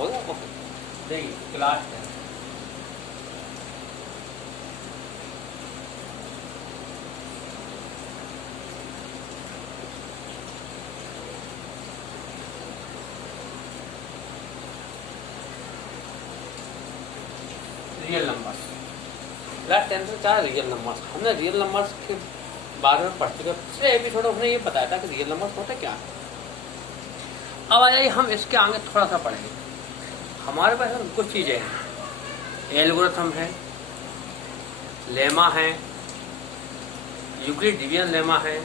हो गया। ओके, देखिए क्लास है रियल नंबर्स। क्लास 10 से 4 रियल नंबर्स। हमने रियल नंबर्स के बारे में पढ़ चुके। पिछले एपिसोड में हमने ये बताया था कि रियल नंबर्स होते क्या है। अब आ जाइए हम इसके आगे थोड़ा सा पढ़ेंगे। हमारे पास कुछ चीज़ें हैं, एल्गोरिथम है, लेमा है, यूक्लिड डिवीजन लेमा है।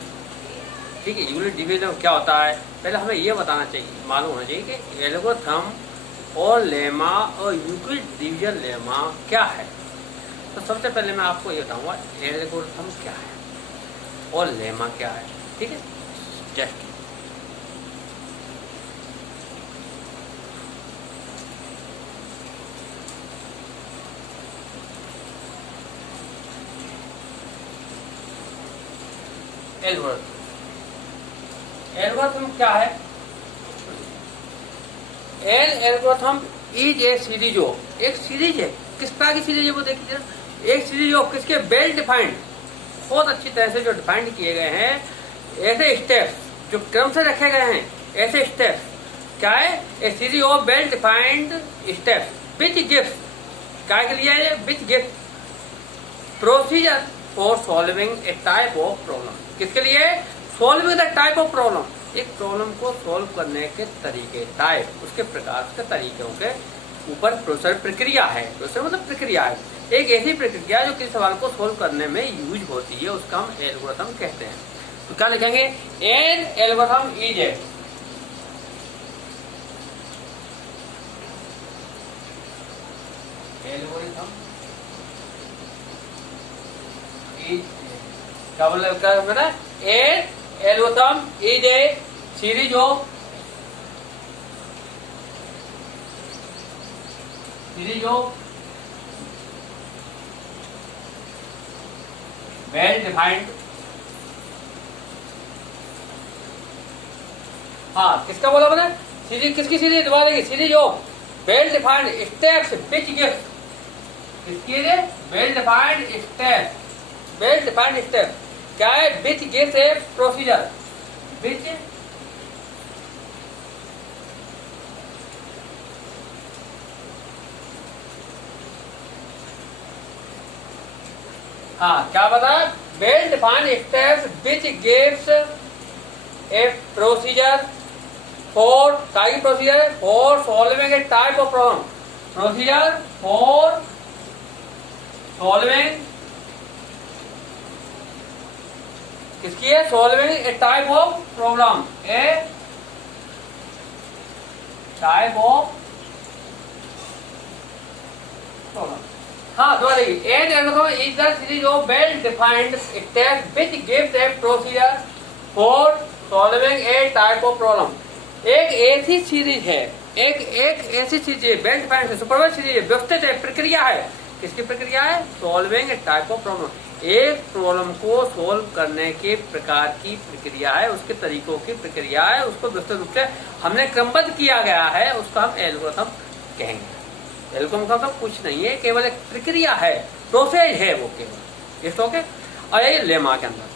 ठीक है, यूक्लिड डिवीजन क्या होता है पहले हमें ये बताना चाहिए, मालूम होना चाहिए कि एल्गोरिथम और लेमा और यूक्लिड डिवीजन लेमा क्या है। तो सबसे पहले मैं आपको ये बताऊंगा एल्गोरिथम क्या है और लेमा क्या है। ठीक है, जस्ट एल्गोरिथम। एल्गोरिथम क्या है? An algorithm is a series of, एक सीरीज है। किस तरह की सीरीज है वो देखिए। एक सीरीज ऑफ किसके, वेल डिफाइंड, बहुत अच्छी तरह से जो डिफाइंड किए गए हैं ऐसे स्टेप्स जो क्रम से रखे गए हैं, ऐसे स्टेप्स क्या है, a series of well defined steps which gives, क्या के लिए है, which gives procedure for solving a type of problem. किसके लिए, solving the type of problem, एक प्रॉब्लम को सॉल्व करने के तरीके, टाइप, उसके प्रकार, उसके तरीकों के ऊपर प्रोसेसर प्रक्रिया है। प्रोसेसर मतलब प्रक्रिया है, एक ऐसी प्रक्रिया जो किसी सवाल को सोल्व करने में यूज होती है, उसका हम एल्गोरिथम कहते हैं। तो क्या लिखेंगे, an algorithm is a algorithm is, क्या बोले, क्या बोला, an algorithm is a series of well defined, हाँ किसका बोला मैंने, सीरीज, किसकी सीरीज दोबारा देखिए, series of well defined steps which gives, किसकी है, well defined steps, well defined steps क्या है, विच गिव्स ए प्रोसीजर, विच हाँ क्या बता, well defined steps which gives A procedure for, type procedure for solving a type of problem, procedure for solving, किसकी है, solving a type of problem, A type of problem. हाँ दोबारा देखिए, an algorithm is the series of well defined steps which gives A procedure for solving a type of problem. एक ऐसी series है, एक ऐसी चीज है, वेल डिफाइंड सुपरवाइज सीरीज है, व्यवस्थित है, प्रक्रिया है। किसकी प्रक्रिया है, solving a type of problem, एक प्रॉब्लम को सोल्व करने के प्रकार की प्रक्रिया है, उसके तरीकों की प्रक्रिया है, उसको व्यवस्थित रूप से हमने क्रमबद्ध किया गया है, उसको हम एल्गोरिथम कहेंगे। एल्गोरिथम का मतलब कुछ नहीं है, केवल एक प्रक्रिया है, प्रोसेस है वो केवल, इस ओके। और ये लेमा के अंदर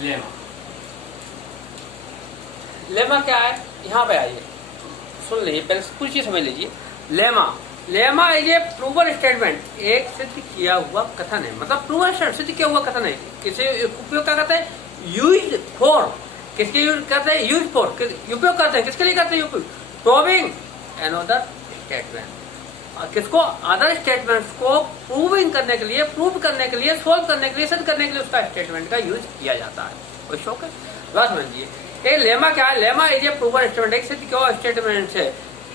लेमा, लेमा क्या है, यहाँ पे आइए सुन लीजिए, पहले कुछ चीज समझ लीजिए। Lemma, lemma is a proven statement, एक सिद्ध किया हुआ कथन है, मतलब प्रूवन स्टेटमेंट, सिद्ध किया हुआ कथन है। किसे उपयोग क्या करते हैं, यूज फॉर, किसके यूज करते हैं, यूज फॉर, उपयोग करते हैं, किसके लिए करते हैं उपयोग, प्रूविंग अनदर स्टेटमेंट, किसको, अदर स्टेटमेंट्स को प्रूविंग करने के लिए, प्रूव करने के लिए, सोल्व करने के लिए, सिद्ध करने के लिए उसका स्टेटमेंट का यूज किया जाता है। कोई शौक है, बात समझिए। ये लेमा क्या है, lemma is a proven statement, एक सिद्ध किया हुआ स्टेटमेंट है,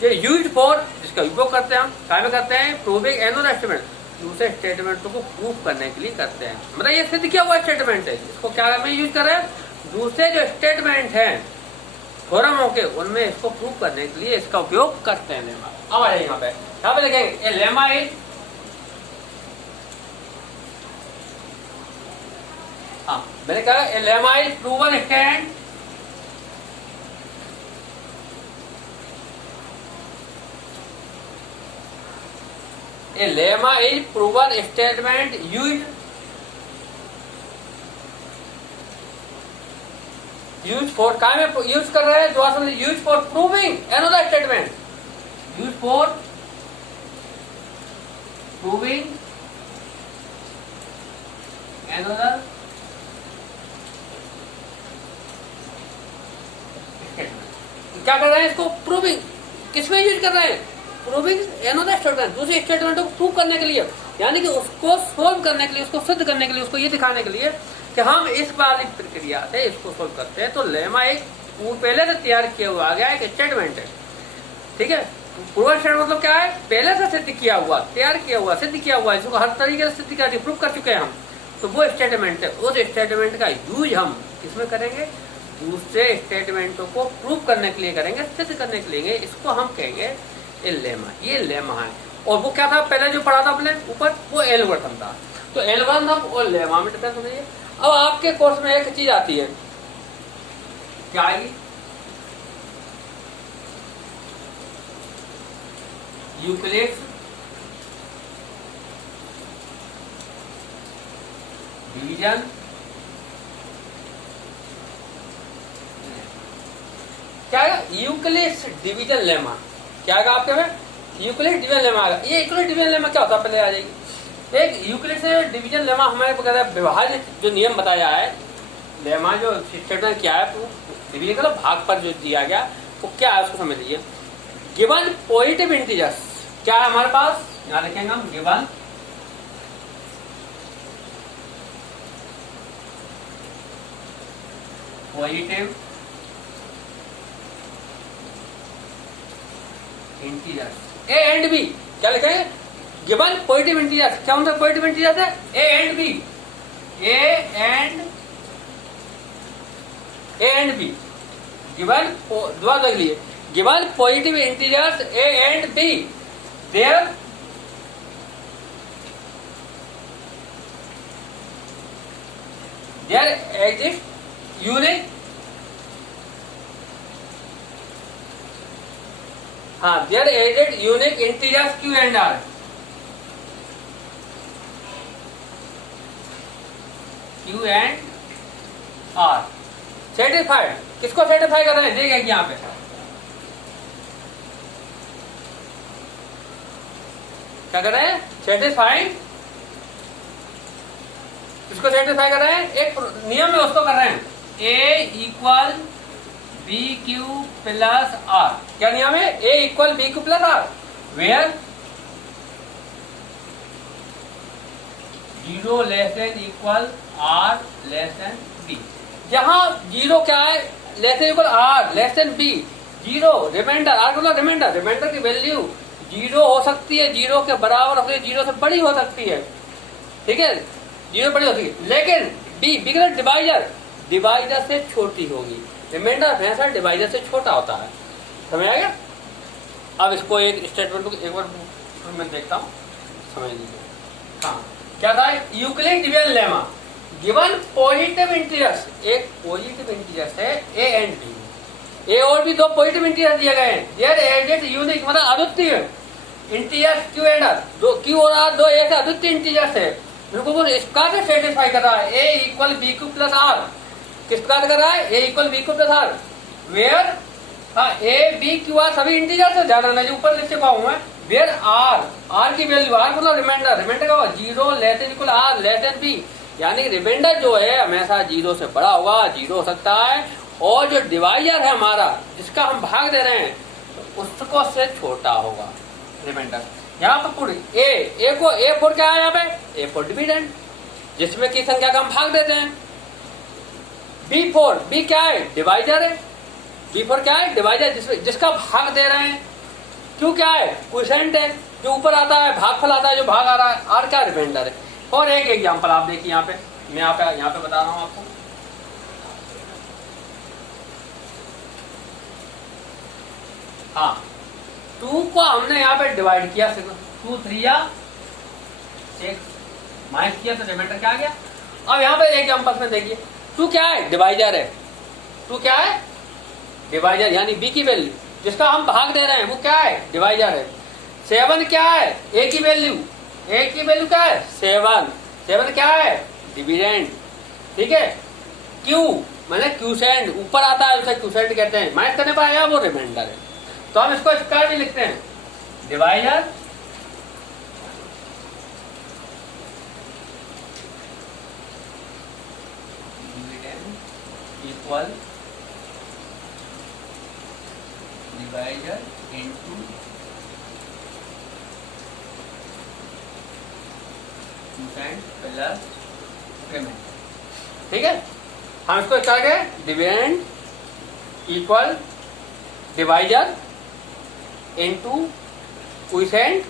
ये यूज फॉर, जिसका उपयोग करते हैं हम, काय में करते हैं, प्रूविंग अनदर स्टेटमेंट, दूसरे स्टेटमेंट को प्रूव करने के लिए करते हैं। मतलब ये सिद्ध किया हुआ स्टेटमेंट है, इसको क्या में यूज कर रहे हैं, दूसरे जो स्टेटमेंट हैं थ्योरमों के, उनमें इसको प्रूव करने के लिए इसका उपयोग करते हैं लेमा। अब आइए यहाँ पे लिखेंगे, लेमा इज हाँ मैंने कहा a lemma is proven statement a lemma is proven statement use for काय में यूज कर रहे हैं, जो असल use for proving another statement, use for proving another statement. क्या कर रहे हैं इसको, प्रूविंग किसमें यूज कर रहे हैं, प्रूविंग अनदर स्टेटमेंट, दूसरे स्टेटमेंट को प्रूव करने के लिए, यानी कि उसको सोल्व करने के लिए, उसको सिद्ध करने के लिए, उसको ये दिखाने के लिए कि हम इस वाली प्रक्रिया से इसको सोल्व करते हैं। तो लेमा एक पहले से तैयार किया हुआ आ गया एक स्टेटमेंट है, ठीक है। प्रूवन स्टेटमेंट मतलब क्या है, पहले से सिद्ध किया हुआ, तैयार किया हुआ, सिद्ध किया हुआ, इसको हर तरीके से सिद्ध कर प्रूव कर चुके हैं हम, तो वो स्टेटमेंट है। उस स्टेटमेंट का यूज हम किसमें करेंगे, दूसरे स्टेटमेंटों को प्रूव करने के लिए करेंगे, सिद्ध करने के लिए, इसको हम कहेंगे ए लेमा। ये लेमा है। और वो क्या था, पहले जो पढ़ा था अपने ऊपर, वो एल्गोरिथम था। तो एल्गोरिथम और लेमा में डिफरेंस समझिए। अब आपके कोर्स में एक चीज आती है, क्या आएगी, यूक्लिड्स डिवीजन क्या आएगा, यूक्लिड्स डिवीजन लेमा। क्या आएगा आपके में, यूक्लिड डिवीजन लेमा आएगा। ये यूक्लिड डिवीजन लेमा क्या होता है, पहले आ जाएगी। एक यूक्लिड से डिवीजन लेमा हमारे विभाज्य जो नियम बताया है, लेमा जो स्टेटमेंट क्या है, तो डिवीजन का भाग पर जो दिया गया वो क्या है, उसको समझ लीजिए। गिवन पॉजिटिव इंटीजर्स क्या है हमारे पास, यहाँ लिखेंगे हम given positive integers a and b. क्या लिखेंगे, गिवन पॉजिटिव इंटीजर्स, क्या होता है पॉजिटिव इंटीजर्स है, a and b, a and b. Given दुआ देख लिए, given positive integers a and b, there exist unique, हाँ there exist unique integers q and r. Q and r satisfied, किसको satisfy कर रहे हैं, देखिए यहाँ पे क्या कर रहे हैं, सेटिस्फाइड, किसको सेटिस्फाई कर रहे हैं, एक नियम में उसको कर रहे हैं, a equal b q plus r. क्या नियम है, a equal b q plus r, where 0 less than equal r less than b. यहाँ 0 क्या है, less than equal r less than b, 0 remainder, r मतलब रिमाइंडर, रिमाइंडर की value 0 हो सकती है, 0 के बराबर हो सकती है, 0 से बड़ी हो सकती है, ठीक है, 0 बड़ी होती है, लेकिन बी का डिवाइजर, डिवाइजर से छोटी होगी, रिमाइंडर हमेशा डिवाइजर से छोटा होता है, समझ आ गया। अब इसको एक स्टेटमेंट को एक बार मैं देखता हूँ, समझ लीजिए। हाँ क्या था, Euclid division lemma, given positive integers, एक पॉजिटिव इंटीजर्स है ए एंड बी, ए और भी दो पॉजिटिव इंटीजर्स दिए गए हैं, देयर एग्जिस्ट यूनिक मतलब अद्वितीय इंटीजर्स क्यू एंड आर, दो क्यू और आर दो ऐसे अद्वितीय इंटीजर्स है, बिल्कुल इस प्रकार से सेटिस्फाई कर रहा है, a equal b q plus r, किस प्रकार कर रहा है, a equal b q plus r, where a b q r सभी इंटीजर्स है, ध्यान रखना, जो ऊपर लिख चुका हूं मैं, वेयर आर की वैल्यू, आर मतलब रिमाइंडर, रिमाइंडर का 0 less than equal r less than b, यानी रिमाइंडर जो है हमेशा 0 से बड़ा होगा, 0 हो सकता है, और जो डिवाइजर है हमारा जिसका हम भाग दे रहे हैं उसको से छोटा होगा रिमाइंडर। यहाँ पर पूरी ए को ए फोर क्या है, यहाँ पे ए फोर डिविडेंड, जिसमें की संख्या का हम भाग देते हैं। बी फोर, बी क्या है, डिवाइजर है, बी फोर क्या है, डिवाइजर, जिसका भाग दे रहे हैं। क्यों क्या है, क्वोशिएंट है, जो ऊपर आता है भागफल आता है, जो भाग आ रहा है, आर क्या रिमाइंडर है। और एक एग्जांपल आप देखिए यहाँ पे, मैं यहाँ पे बता रहा हूँ आपको, हाँ 2 को हमने यहाँ पे डिवाइड किया, 2 3 या 6 माइनस किया तो रिमाइंडर क्या आ गया, अब यहाँ पे एग्जाम्पल में देखिए, 2 क्या है, डिवाइजर है। 2 क्या है, डिवाइजर, यानी बी की वैल्यू जिसका हम भाग दे रहे हैं वो क्या है, डिवाइजर है। 7 क्या है, ए की वैल्यू, ए की वैल्यू क्या है, 7। 7 क्या है, डिविडेंड, ठीक है। क्यू मैंने क्यूसेंट, ऊपर आता है उसे क्यूसेंट कहते हैं, माइनस करने पर आया वो रिमाइंडर है। तो हम इसको इस प्रकार भी लिखते हैं, divisor equal divisor into quotient plus remainder, ठीक है। हम इसको क्या करें, dividend equal divisor into quotient,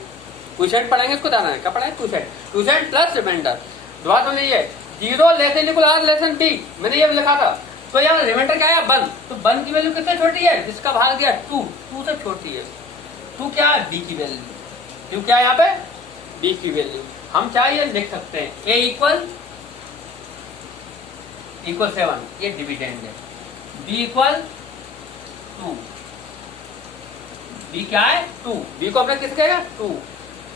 quotient पढ़ेंगे इसको ध्यान है, क्या पढ़ेंगे, क्वोशिएंट, क्वोशिएंट प्लस रिमाइंडर। दोबारा समझ लीजिए, 0 less than equal r less than b, मैंने ये लिखा था। तो यहाँ रिमाइंडर क्या है, 1। तो 1 की वैल्यू कितने छोटी है, जिसका भाग दिया 2, 2 से छोटी है। 2 क्या है, बी की वैल्यू, 2 क्या है यहाँ पे, बी की वैल्यू। हम चाहिए लिख सकते हैं ए इक्वल 7, ये डिविडेंड है। बी इक्वल 2, बी क्या है 2, बी को अपने किस कहेगा 2।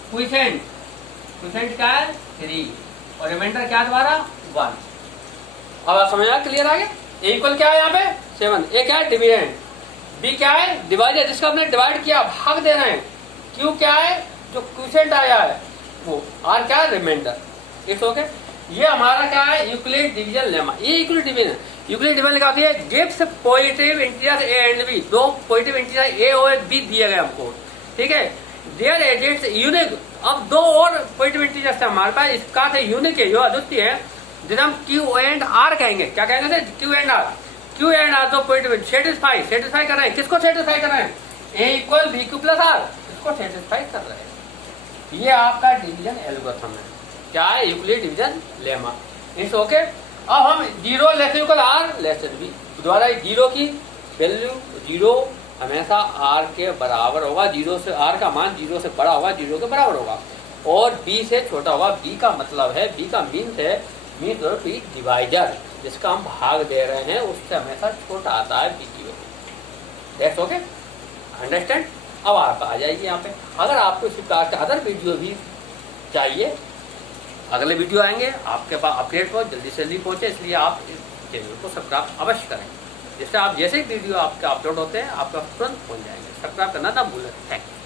क्वोशिएंट, क्वोशिएंट क्या है 3 और रिमाइंडर क्या दोबारा 1। अब आप समझ आया, क्लियर आ गया। ए इक्वल क्या है यहाँ पे 7, ए क्या है डिविडेंड, बी क्या है डिवाइजर जिसका हमने डिवाइड किया, भाग दे रहे हैं। क्यू क्या है, जो क्वोशिएंट आया है वो, आर क्या है रिमाइंडर। It's okay. ये हमारा क्या है, यूक्लिड डिवीजन लेमा। ये यूक्लिड डिवीजन, यूक्लिड डिवीजन लिखा है gives positive integer a and b, 2 positive integer a और बी दिए गए हमको, ठीक है। देयर एजेंट्स यूनिक, अब 2 और पॉजिटिव इंटीजर्स है हमारे पास, इसका थे यूनिक है, जो अद्वितीय है, जिसे हम क्यू एंड आर कहेंगे। क्या कहेंगे, q and r. Q and r 2 positive satisfy, satisfy कर रहे हैं, किसको सेटिस्फाई कर रहे हैं, a equal b q plus r, इसको सेटिस्फाई कर रहे हैं। ये आपका डिवीजन एल्गोरिथम है, क्या है, Euclid division lemma. It's okay. अब हम 0 less equal r less than b, द्वारा 0 की वैल्यू 0 हमेशा आर के बराबर होगा, 0 से आर का मान 0 से बड़ा होगा, 0 के बराबर होगा, और बी से छोटा होगा। बी का मतलब है, बी का मीन्स है, मीन्स और बी डिवाइजर जिसका हम भाग दे रहे हैं उससे हमेशा छोटा आता है बी की वैल्यू। That's okay, understand. अब आप आ जाइए यहाँ पे, अगर आपको इसी प्रकार के अदर वीडियो भी चाहिए, अगले वीडियो आएंगे आपके पास, अपडेट बहुत जल्दी से जल्दी पहुंचे, इसलिए आप इस चैनल को सब्सक्राइब अवश्य करें, जिससे आप जैसे ही वीडियो आपके अपलोड होते हैं आपका तुरंत पहुंच जाएंगे। सब्सक्राइब करना ना भूलें। Thank you.